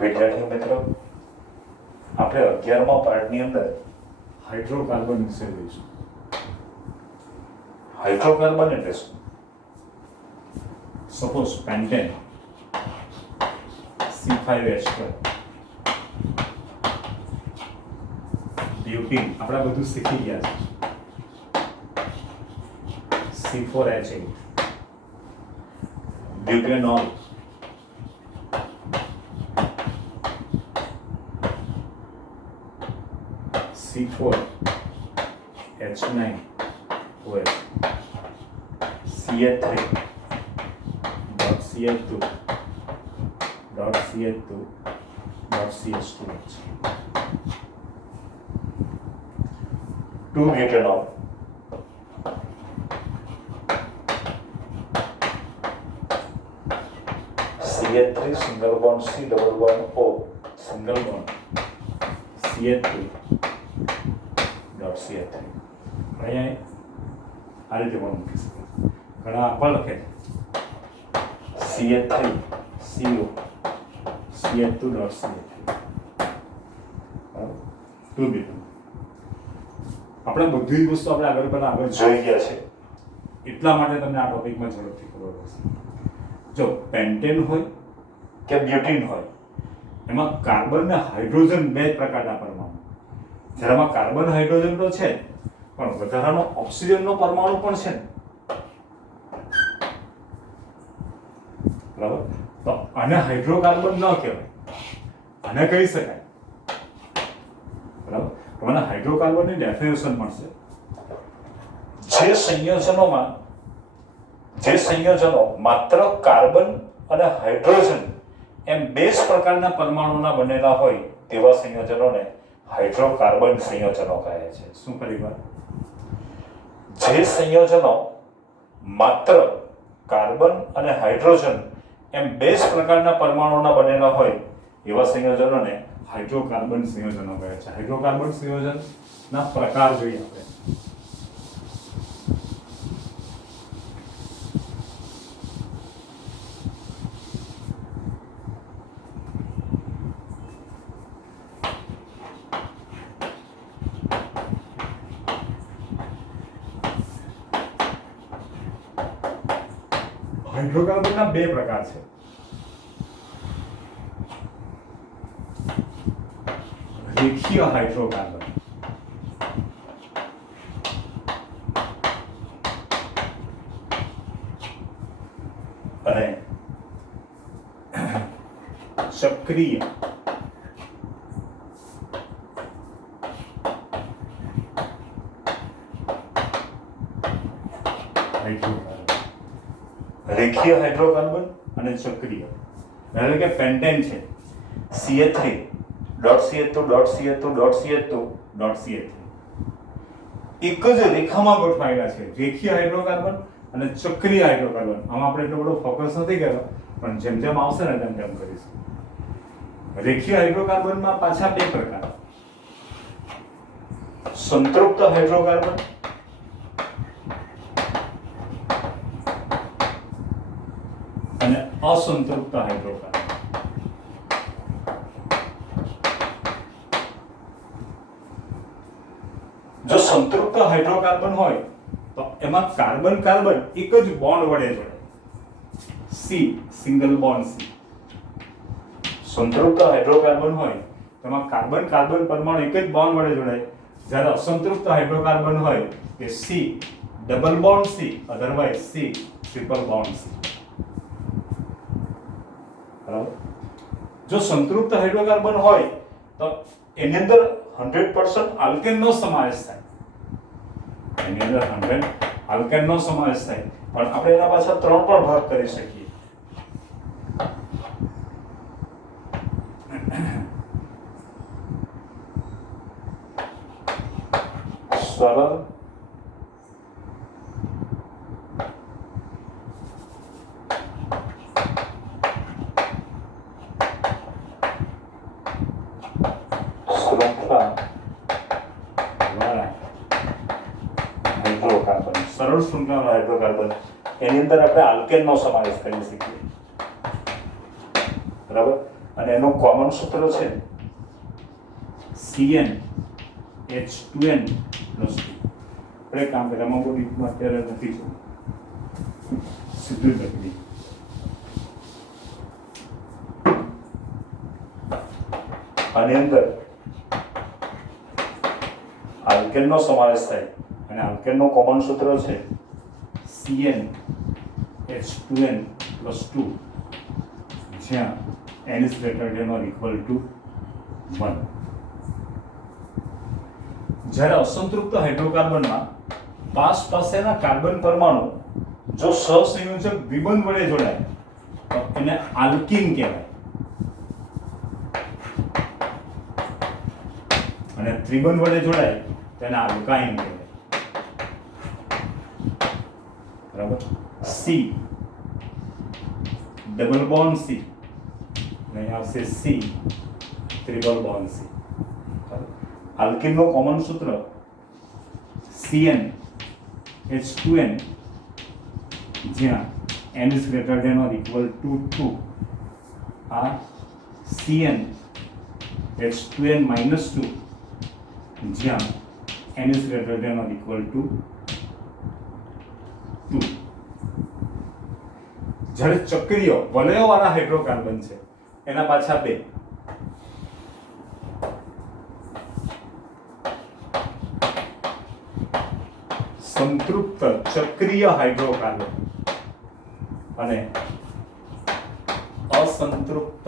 વિદ્યાર્થી મિત્રો, આપણે 11મા પાઠની અંદર હાઇડ્રોકાર્બન વિશે લઈશું. હાઇડ્રોકાર્બન એટલે શું? સપોઝ પેન્ટેન C5H12, બ્યુટીન, આપણે બધું શીખી ગયા છે. C4H8, butanol, C4H9OH, CH3, .CH2, .CH2, .CH2H, 2-butanol, CH3 single bond C double bond O, single bond CH2, .CH3. અહીંયા આ રીતે પણ મૂકી શકાય. ઘણા પણ લખે CH3 CO, CH2, .CH3. Two બી આપણે બધી જ વસ્તુ આપણે આગળ જોઈ ગયા છે. એટલા માટે તમને આ ટોપિકમાં ઝડપથી ખબર પડશે. જો પેન્ટેન હોય કે બ્યુટીન હોય, એમાં કાર્બન ને હાઇડ્રોજન બે જ પ્રકારના પરમાણુ. જેમાં કાર્બન હાઇડ્રોજન તો છે પણ વધારાનો ઓક્સિજનનો પરમાણુ પણ છે. બરાબર? તો આને હાઇડ્રોકાર્બન ન કહેવાય, આને કહી શકાય. બરાબર? તો મને હાઇડ્રોકાર્બનની ડેફિનેશન મળશે. જે સંયોજનો માત્ર કાર્બન અને હાઇડ્રોજન એમ બે જ પ્રકારના પરમાણુના બનેલા હોય તેવા સંયોજનોને હાઇડ્રોકાર્બન સંયોજનો કહે છે. શું કરી વાત? જે સંયોજનો માત્ર કાર્બન અને હાઇડ્રોજન એમ બે જ પ્રકારના પરમાણુના બનેલા હોય એવા સંયોજનોને હાઇડ્રોકાર્બન સંયોજનો કહે છે. હાઇડ્રોકાર્બન સંયોજનના પ્રકાર જોઈએ આપણે. હાઇડ્રોકાર્બનના બે પ્રકાર છે. રેખીય હાઇડ્રોકાર્બન અને સક્રિય હાઇડ્રોકાર્બન. રેખીય હાઇડ્રોકાર્બન અને સક્રિય એટલે કે પેન્ટેન છે CH3 .CH2 .CH2 .CH2 .CH3 એક જ રેખામાં ગોઠવાયેલા છે. રેખીય હાઇડ્રોકાર્બન અને ચક્રીય હાઇડ્રોકાર્બન. આમાં આપણે એટલો બધો ફોકસ નથી કર્યો પણ જેમ જેમ આવશે ને તેમ તેમ કરીશું. રેખીય હાઇડ્રોકાર્બનમાં પાછા બે પ્રકાર: સંતૃપ્ત હાઇડ્રોકાર્બન અને અસંતૃપ્ત હાઇડ્રોકાર્બન. જો સંતૃપ્ત હાઇડ્રોકાર્બન હોય તો એમાં કાર્બન કાર્બન એક જ બોન્ડ વડે જોડે. C, single bond C. સંતૃપ્ત હાઇડ્રોકાર્બન હોય તેમાં કાર્બન કાર્બન પરમાણુ એક જ બોન્ડ વડે જોડાય. જ્યારે અસંતૃપ્ત હાઇડ્રોકાર્બન હોય કે C, double bond C, otherwise C, triple bond C. બરાબર? જો સંતૃપ્ત હાઇડ્રોકાર્બન હોય તો એની અંદર 100% આલ્કેનનો સમાવેશ થાય. એની અંદર 100 આલ્કેનનો સમાવેશ થાય પણ આપણે એના પાછળ 3 પણ ભાગ કરી શકીએ. સરળ, શૃંખલા વાળા હાઇડ્રોકાર્બન. સરળ શૃંખલા હાઇડ્રોકાર્બન એની અંદર આપણે આલ્કેનનો સમાવેશ કરી શકીએ. બરાબર? અને અને એનું કોમન સૂત્ર છે CnH2n + 2. આપણે કામ કરીએ, આમાં બહુ ડીપમાં અત્યારે નથી જોવું, સીધું જ લખી દઈએ. આની અંદર આલ્કેનનો સમાવેશ થાય અને આલ્કેનનું કોમન સૂત્ર છે CnH2n + 2, જ્યાં n is greater than or equal to 1. જ્યારે અસંતૃપ્ત હાઇડ્રોકાર્બનમાં પાસેના કાર્બન પરમાણુ જો સહસંયોજક દ્વિબંધ વડે જોડાય તો એને આલ્કીન કહેવાય, અને ત્રિબંધ વડે જોડાય તો એને આલ્કાઇન કહેવાય. બરાબર. C ડબલ બોન્ડ C, અહીં આવશે C ટ્રિપલ બોન્ડ C. આલ્કીનનું કોમન સૂત્ર CnH2n, જ્યાં n is greater than or equal to 2. આ CnH2n - 2, જ્યાં n is greater than or equal to 2. જ્યારે ચક્રીય વલયોવાળા હાઇડ્રોકાર્બન છે એના પાછા બે, સંતૃપ્ત ચક્રીય હાઇડ્રોકાર્બન અને અસંતૃપ્ત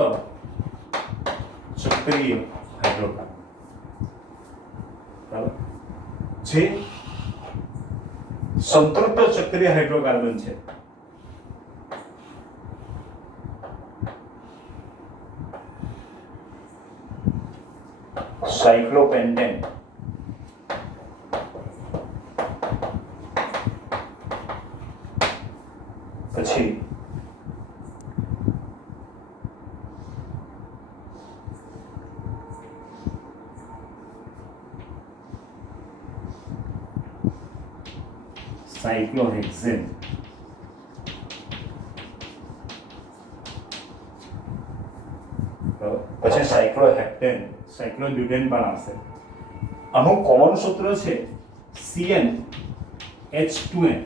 ચક્રીય હાઇડ્રોકાર્બન. બરાબર. જે સંતૃપ્ત ચક્રીય હાઇડ્રોકાર્બન છે સાયક્લોપેન્ટેન, પછી સાયક્લોહેક્સેન, પછી સાયક્લોહેક્ટેન, સાયક્લોબ્યુટેન પણ આવશે. આનું કોમન સૂત્ર છે CnH2n.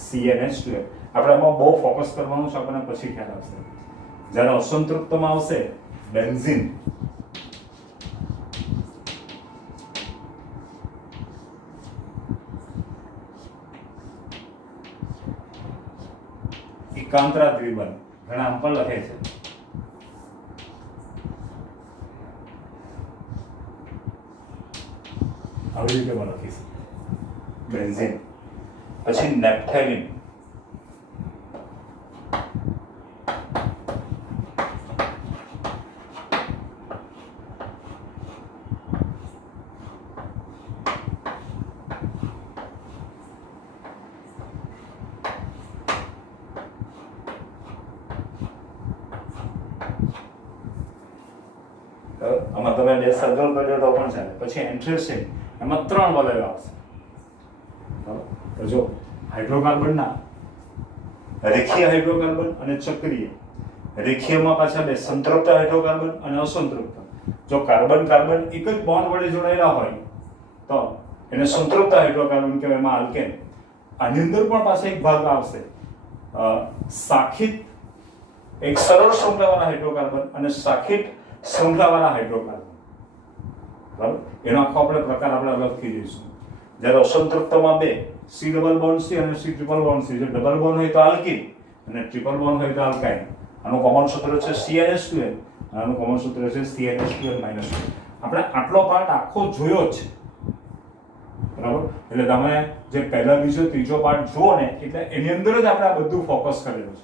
CnH2n આપણે આમાં બહુ ફોકસ કરવાનું છે, આપણને પછી ખ્યાલ આવશે. જ્યારે અસંતૃપ્તમાં આવશે બેન્ઝીન, એકાંતરા દ્વિબંધ, ઘણા આમ પણ લખે છે. આવી રીતે પણ લખીશું બેન્ઝીન. પછી નેપ્થેલિન, આમાં તમે બે સર્કલ કર્યો તો પણ ચાલે. પછી એન્થ્રેસિન, એમાં 3 વલયો આવશે. બરાબર. તો જો હાઇડ્રોકાર્બનના રેખીય હાઇડ્રોકાર્બન અને ચક્રીય, રેખીયમાં પાછા બે, સંતૃપ્ત હાઇડ્રોકાર્બન અને અસંતૃપ્ત. જો કાર્બન કાર્બન એક જ બોન્ડ વડે જોડાયેલા હોય તો એને સંતૃપ્ત હાઇડ્રોકાર્બન કહેવાય, એમાં આલ્કેન. આની અંદર પણ પાછા એક ભાગ આવશે શાખિત, એક સરળ શૃંખલાવાળા હાઇડ્રોકાર્બન અને શાખિત શૃંખલાવાળા હાઇડ્રોકાર્બન. બરાબર. એનો આખો આપણે પ્રકાર આપણે અલગથી જોઈશું. જ્યારે અસંતૃપ્તમાં બે, C ડબલ બોન્ડ C અને C ટ્રિપલ બોન્ડ C. જો ડબલ બોન્ડ હોય તો આલ્કીન અને ટ્રિપલ બોન્ડ હોય તો આલ્કાઇન. આનું કોમન સૂત્ર છે CnH2n, આનું કોમન સૂત્ર છે CnH2n - 2. આપણે આટલો પાર્ટ આખો જોયો જ છે. બરાબર. એટલે તમે જે પહેલા બીજો ત્રીજો પાર્ટ જુઓ ને, એટલે એની અંદર જ આપણે આ બધું ફોકસ કરેલું છે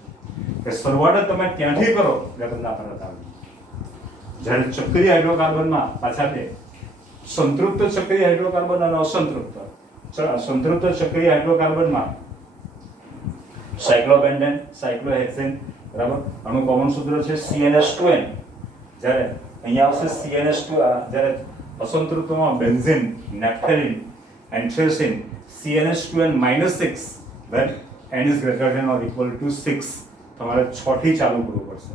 કે શરૂઆત તમે ત્યાંથી કરો એટલે તમને તરત આવે. જ્યારે ચક્રીય હાઇડ્રોકાર્બનમાં પાછા બે, સંતૃપ્ત ચક્રીય હાઇડ્રોકાર્બન અને અસંતૃપ્ત. સંતૃપ્ત ચક્રીય હાઇડ્રોકાર્બનમાં સાયક્લોપેન્ટેન, સાયક્લોહેક્સેન. બરાબર. આનું કોમન સૂત્ર છે CnH2n. જ્યારે અહીંયા આવશે CnH2, જ્યારે અસંતૃપ્તમાં benzene, naphthalene, એન્થ્રેસિન, CnH2n - 6, when n is greater than or equal to 6. તમારે 6 થી ચાલુ કરવું પડશે.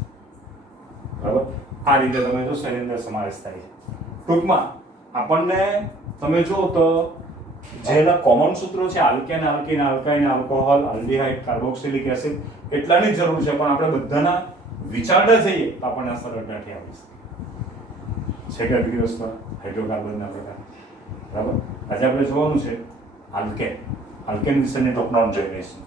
બરાબર? આ રીતે તમે જોશો એની અંદર સમાવેશ થાય છે. ટૂંકમાં આપણને તમે જુઓ તો જેના કોમન સૂત્રો છે alkane, alkene, alkyne, alcohol, aldehyde, carboxylic acid એટલાની જરૂર છે, પણ આપણે બધાના વિચારતા જઈએ તો આપણને સરળતાથી આવડી શકે. છે કે બીજી વસ્તુ હાઇડ્રોકાર્બનના પ્રકાર, બરાબર? આજે આપણે જોવાનું છે આલ્કેન. આલ્કેન વિશેની ટોપનોન જોઈ લઈશું.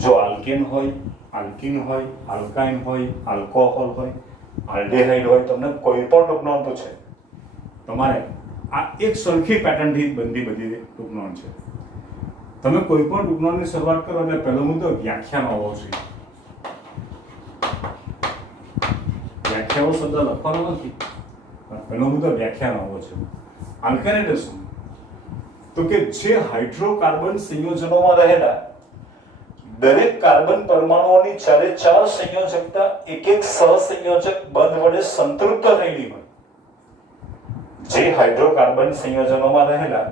જો આલ્કેન હોય, આલ્કીન હોય, આલ્કાઇન હોય, આલ્કોહોલ હોય, આલ્ડીહાઇડ હોય, તમને કોઈ પણ ટૂંકનોન પૂછે તમારે આ એક સરખી પેટર્નથી બધી ટૂંકનોન છે. તમે કોઈ પણ ટૂંકનોનની શરૂઆત કરો એટલે પહેલો મુદ્દો વ્યાખ્યાનો હોવો જોઈએ. વ્યાખ્યાઓ શબ્દ લખવાનો નથી, પણ પહેલો મુદ્દો વ્યાખ્યાનો હોવો જોઈએ. આલ્કેન એટલે શું? તો કે જે હાઇડ્રોકાર્બન સંયોજનોમાં રહેલા દરેક કાર્બન પરમાણુઓની ચારે ચાર સંયોજકતા એક એક સહસંયોજક બંધ વડે સંતૃપ્ત થયેલી હોય. જે હાઇડ્રોકાર્બન સંયોજનોમાં રહેલા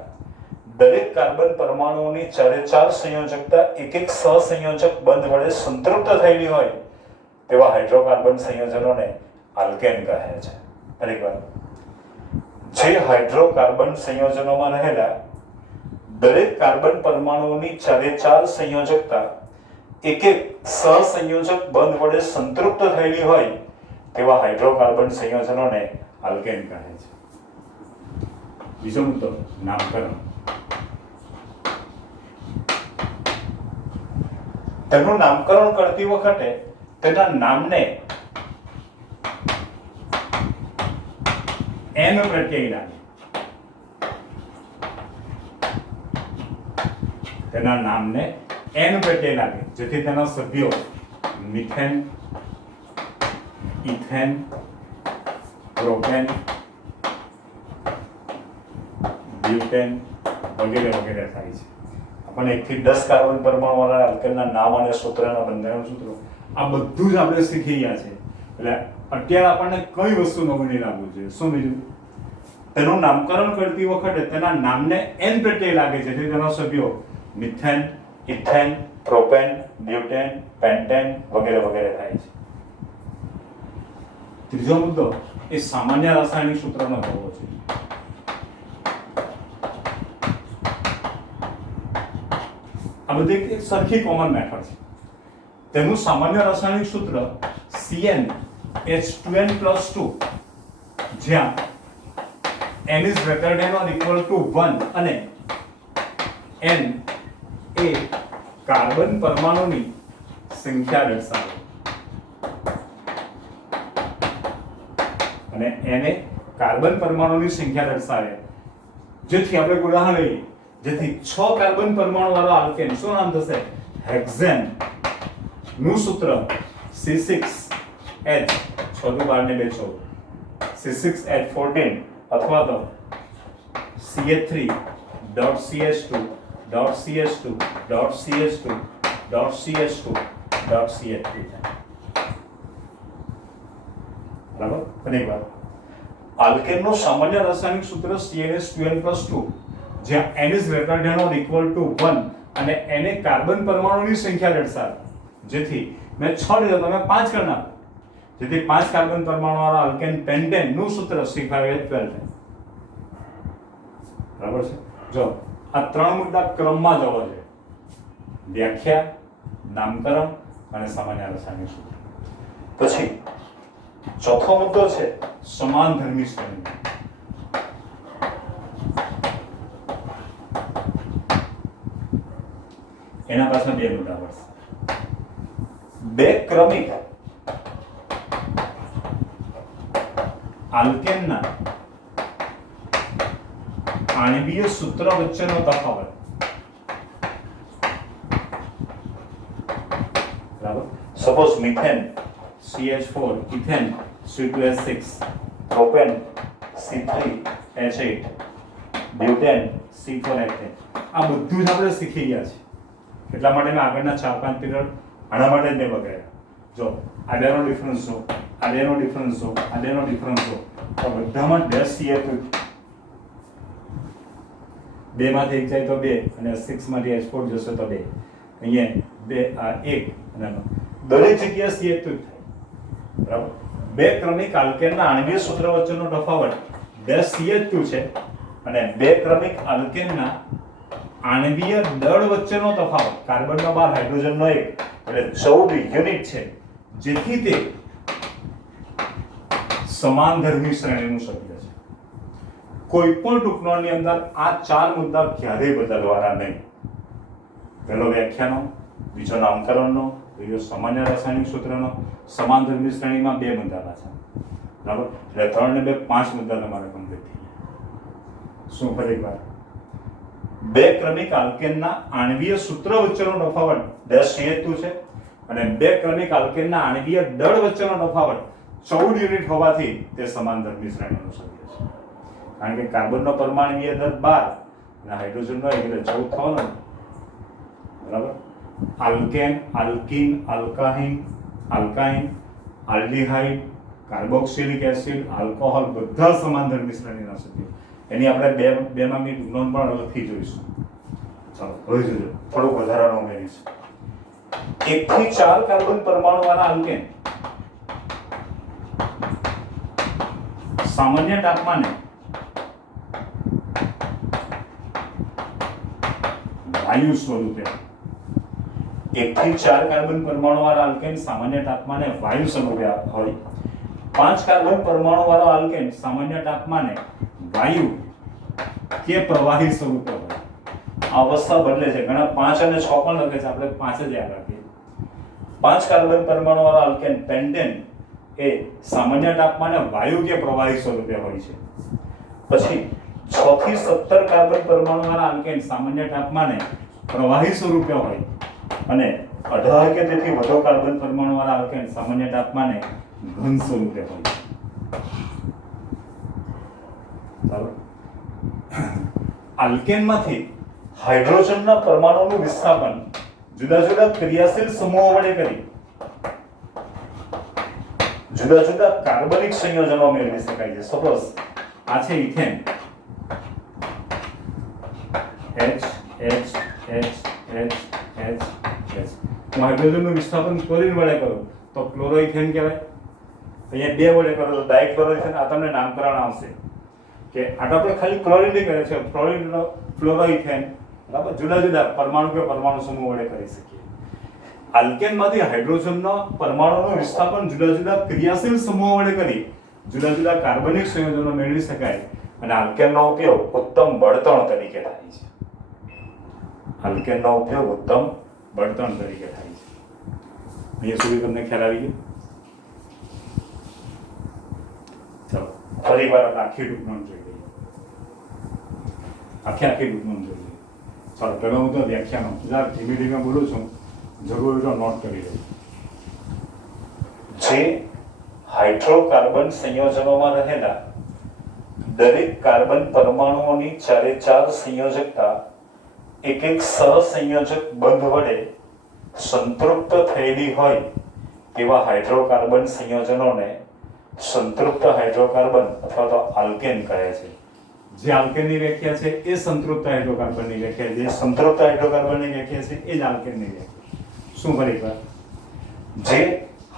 દરેક કાર્બન પરમાણુઓની ચારે ચાર સંયોજકતા એક એક સહસંયોજક બંધ વડે સંતૃપ્ત થયેલી હોય તેવા હાઇડ્રોકાર્બન સંયોજનોને આલ્કેન કહે છે. ફરીવાર, જે હાઇડ્રોકાર્બન સંયોજનોમાં રહેલા દરેક કાર્બન પરમાણુઓની ચારે ચાર સંયોજકતા એક એક સહસંયોજક બંધ વડે સંતૃપ્ત થયેલી હોય તેવા હાઇડ્રોકાર્બન સંયોજનોને આલ્કેન કહે છે. બીજો મુદ્દો નામકરણ. તેનું નામકરણ કરતી વખતે તેના નામને એન પ્રત્યય લાગે. તેના નામને એન પ્રત્યય લાગે, જેથી તેના સભ્યો મિથેન, ઇથેન, પ્રોપેન, બ્યુટેન વગેરે વગેરે થાય છે. આપણને 1 થી 10 કાર્બન પરમાણુવાળા આલ્કેનના નામ અને સૂત્રના બંધારણ સૂત્રો આ બધું જ આપણે શીખી ગયા છે. એટલે અત્યારે આપણને કઈ વસ્તુ નવું નહીં લાગવું જોઈએ. શું બીજું? તેનું નામકરણ કરતી વખતે તેના નામને એન પ્રત્યય લાગે છે, જેથી તેના સભ્યો methane, ethane, propane, butane, pentane વગેરે વગેરે થાય છે. ત્રીજો મુદ્દો એ સામાન્ય રાસાયણિક સૂત્રનો હોવો જોઈએ. આ બધી એક સરખી કોમન મેથડ છે. તેનું સામાન્ય રાસાયણિક સૂત્ર CnH2n+2, જ્યાં n is greater than or equal to 1 અને n એ કાર્બન પરમાણુની સંખ્યા દર્શાવે અને n એ કાર્બન પરમાણુની સંખ્યા દર્શાવે. જેથી આપણે ઉદાહરણ લઈએ, જેથી 6 કાર્બન પરમાણુ વાળો આલ્કેન શું નામ થશે? હેક્ઝેન. નું સૂત્ર C6H 6 * 12 = 2 C6H14 અથવા તો CH3.CH2.CH2.CH2.CH2.CH3 બરાબર. ફરીવાર, આલ્કેનનું સામાન્ય રાસાયણિક સૂત્ર CnH2n+2, જ્યાં n is greater than or equal to 1 અને n એ કાર્બન પરમાણુની સંખ્યા દર્શાવે. જેથી મેં 6 લીધો, તમે 5 કરી નાખો. જેથી 5 કાર્બન પરમાણુ વાળા આલ્કેન પેન્ટેન નું સૂત્ર C5H12. બરાબર છે. જો આ ત્રણ મુદ્દા ક્રમમાં જવો છે: વ્યાખ્યા, નામકરણ અને સામાન્ય રાસાયણિક સૂત્ર. પછી ચોથો મુદ્દો છે સમાનધર્મી શ્રેણી. એના પાછળ બે મુદ્દા આવશે. બે ક્રમિક આલ્કેનના આણ્વીય સૂત્ર વચ્ચેનો તફાવત, બરાબર. Suppose methane CH4 ethane C2H6 propane C3H8 butane C4H10 આ બધું જ આપણે શીખી ગયા છે. એટલા માટે મેં આગળના 4-5 પીરિયડ આના માટે જ મેં બગાડ્યા. જો આડેનો ડિફરન્સ જો, આડેનો ડિફરન્સ જો, આડેનો ડિફરન્સ જો, તો બધામાં ડેશ CH2 2 માંથી 1 જાય તો 2 અને 6 માંથી H4 જશે તો 2. અહીંયા 2 આ 1 અને દરેક જગ્યાએ CH2 થાય, બરાબર. બે ક્રમિક આલ્કેનના આણ્વીય સૂત્ર વચ્ચેનો તફાવત ડેશ CH2 છે અને બે ક્રમિક આલ્કેનના આણ્વીય દળ વચ્ચેનો તફાવત કાર્બનનો 12 હાઇડ્રોજનનો 1 એટલે 14 યુનિટ છે, જેથી તે સમાનધર્મી શ્રેણીનું સભ્ય છે. કોઈ પણ ટૂંકનોટની અંદર આ 4 મુદ્દા ક્યારેય બદલવાના નહીં. પહેલો વ્યાખ્યાનો, બીજો નામકરણનો, બીજો સામાન્ય રાસાયણિક સૂત્રનો, સમાનધર્મી શ્રેણીમાં 2 મુદ્દા પાછા, બરાબર. એટલે 3 ને 2 5 મુદ્દા તમારે કમ્પ્લીટ થઈ ગયા. શું ફરી વાર બે ક્રમિક આલ્કેનના આણ્વીય સૂત્ર વચ્ચેનો તફાવત ડેશ CH2 છે અને બે ક્રમિક આલ્કેનના આણ્વીય દળ વચ્ચેનો તફાવત 14 યુનિટ હોવાથી તે સમાનધર્મી શ્રેણીનું સભ્ય છે. કારણ કે કાર્બનનો પરમાણ્વીય દળ 12 અને હાઇડ્રોજનનો 1 એટલે 14 થવાનો, બરાબર. Alkane, alkene, આલ્કાહીન, alkyne, aldehyde, carboxylic acid, alcohol બધા સમાનધર્મી શ્રેણીના સભ્યો. એની આપણે બે માં નોંધ પણ અલગથી જોઈશું. ચાલો હવે જોજો, થોડું વધારાનું ઉમેરીશું. 1 થી 4 કાર્બન પરમાણુ વાળા આલ્કેન સામાન્ય તાપમાને વાયુ સ્વરૂપે 1 થી 4 કાર્બન પરમાણુ વાળા આલ્કેન સામાન્ય તાપમાને વાયુ સ્વરૂપે હોય. 5 કાર્બન પરમાણુ વાળો આલ્કેન સામાન્ય તાપમાને વાયુ કે પ્રવાહી સ્વરૂપે હોય. આ અવસ્થા બદલે છે. ઘણા 5 અને 6 પણ લખે છે, આપણે 5 જ યાદ રાખીએ. 5 કાર્બન પરમાણુ વાળો આલ્કેન પેન્ટેન એ સામાન્ય તાપમાને વાયુ કે પ્રવાહી સ્વરૂપે હોય છે. પછી 6 થી 17 કાર્બન પરમાણુ વાળા આલ્કેન સામાન્ય તાપમાને પ્રવાહી સ્વરૂપે હોય અને 18 કે તેથી વધુ કાર્બન પરમાણુ વાળા આલ્કેન સામાન્ય તાપમાને ઘન સ્વરૂપે હોય. બરાબર. આલ્કેનમાંથી હાઇડ્રોજનના પરમાણુનું વિસ્થાપન જુદા જુદા ક્રિયાશીલ સમૂહો વડે કરી જુદા જુદા કાર્બનિક સંયોજનો મેળવી શકાય છે. સપોઝ આ છે ethane, H H H H H H. હું હાઇડ્રોજનનું વિસ્થાપન ક્લોરીન વડે કરું તો ક્લોરોઇથેન કહેવાય. અહીંયા 2 વડે કરો તો ડાયક્લોરોઇથેન. આ તમને નામકરણ આવશે કે આ તો આપણે ખાલી ક્લોરીન કરે છે, ફ્લોરિનનો ફ્લોરોઇથેન, બરાબર. જુદા જુદા પરમાણુ કે પરમાણુ સમૂહ વડે કરી શકીએ. આલ્કેનમાંથી હાઇડ્રોજનના પરમાણુનું વિસ્થાપન જુદા જુદા ક્રિયાશીલ સમૂહો વડે કરી જુદા જુદા કાર્બનિક સંયોજનો મેળવી શકાય અને આલ્કેનનો ઉપયોગ ઉત્તમ બળતણ તરીકે થાય છે. આલ્કેનનો ઉપયોગ ઉત્તમ બળતણ તરીકે થાય છે. અહીંયા સુધી તમને ખ્યાલ આવી ગયો? ચલો ફરી વાર આખી ટૂંકમાં જોઈ લઈએ. આખી ટૂંકમાં જોઈ લઈએ. ચાલો પહેલાં હું તો વ્યાખ્યાનો જરા ધીમે ધીમે બોલું છું, જરૂર હોય તો નોટ કરી લઈએ. જે હાઇડ્રોકાર્બન સંયોજનોમાં રહેલા દરેક કાર્બન પરમાણુઓની 4 સંયોજકતા એક સહસંયોજક બંધ વડે સંતૃપ્ત થયેલી હોય તેવા હાઇડ્રોકાર્બન સંયોજનોને સંતૃપ્ત હાઇડ્રોકાર્બન અથવા તો આલ્કેન કહે છે. જે આલ્કેનની વ્યાખ્યા છે એ સંતૃપ્ત હાઇડ્રોકાર્બનની વ્યાખ્યા, જે સંતૃપ્ત હાઇડ્રોકાર્બનની વ્યાખ્યા છે એ જ આલ્કેનની વ્યાખ્યા. શું ફરી વાર? જે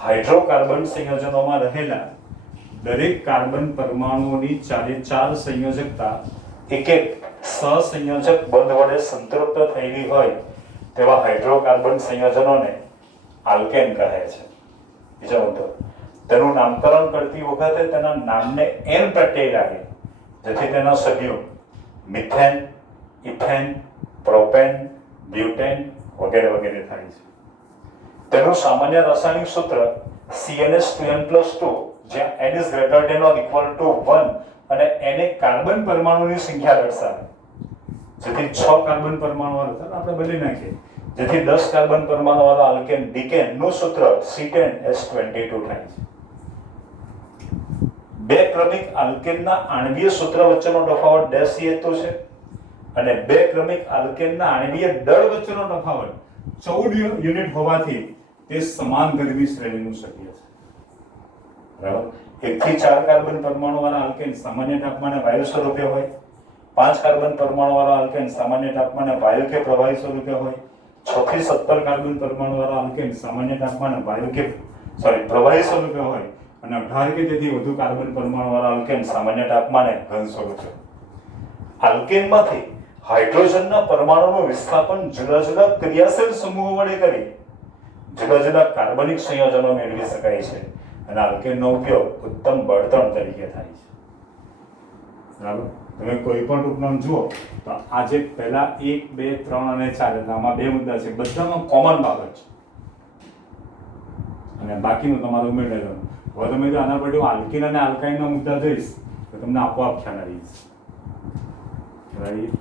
હાઇડ્રોકાર્બન સંયોજનોમાં રહેલા દરેક કાર્બન પરમાણુઓની 4 સંયોજકતા એક સહસંયોજક બંધ વડે સંતૃપ્ત થયેલી હોય તેવા હાઇડ્રોકાર્બન સંયોજનોને આલ્કેન કહે છે. બીજો મુદ્દો, તેનું નામકરણ કરતી વખતે તેના નામને એન પ્રત્યય લાગે જેથી તેના સભ્યો મિથેન, ઇથેન, પ્રોપેન, બ્યુટેન વગેરે વગેરે થાય છે. તેનું સામાન્ય રાસાયણિક સૂત્ર CnH2n+2 જ્યાં n is greater than or equal to 1 અને n એ કાર્બન પરમાણુની સંખ્યા દર્શાવે. જેથી 6 કાર્બન પરમાણુ વાળો ચાલો આપણે બદલી નાખીએ. જેથી 10 કાર્બન પરમાણુ વાળો આલ્કેન ડિકેન નું સૂત્ર C10H22 થાય છે. બે ક્રમિક આલ્કેનના આણ્વીય સૂત્ર વચ્ચેનો તફાવત ડેશ હેતુ છે અને બે ક્રમિક આલ્કેનના આણ્વીય દળ વચ્ચેનો તફાવત 14 યુનિટ હોવાથી તે સમાન ગરમી શ્રેણીનું શક્ય છે. બરાબર. 1 થી 4 કાર્બન પરમાણુ વાળા આલ્કેન સામાન્ય તાપમાને વાયુ સ્વરૂપે હોય, 5 કાર્બન પરમાણુ વાળા આલ્કેન સામાન્ય તાપમાને વાયુ કે પ્રવાહી સ્વરૂપે હોય, 6 થી 17 કાર્બન પરમાણુ વાળા આલ્કેન સામાન્ય તાપમાને પ્રવાહી સ્વરૂપે હોય અને 18 કે તેથી વધુ કાર્બન પરમાણુ વાળા આલ્કેન સામાન્ય તાપમાને ઘન સ્વરૂપે. આલ્કેનમાંથી હાઇડ્રોજનના પરમાણુનું વિસ્થાપન જુદા જુદા ક્રિયાશીલ સમૂહો વડે કરી જુદા જુદા કાર્બનિક સંયોજનો મેળવી શકાય છે અને આલ્કેનનો ઉપયોગ ઉત્તમ બળતણ તરીકે થાય છે. બરાબર. તમે કોઈ પણ ઉપનામ જુઓ તો આ જે પહેલા 1, 2, 3 અને 4 આમાં બે મુદ્દા છે, બધામાં કોમન બાબત છે અને બાકીનું તમારું ઉમેરી લેવાનું. હવે તમે જો આના પર આલ્કીન અને આલ્કાઇનના મુદ્દા જોઈશ તો તમને આપોઆપ ખ્યાલ આવી જશે. રાઈટ.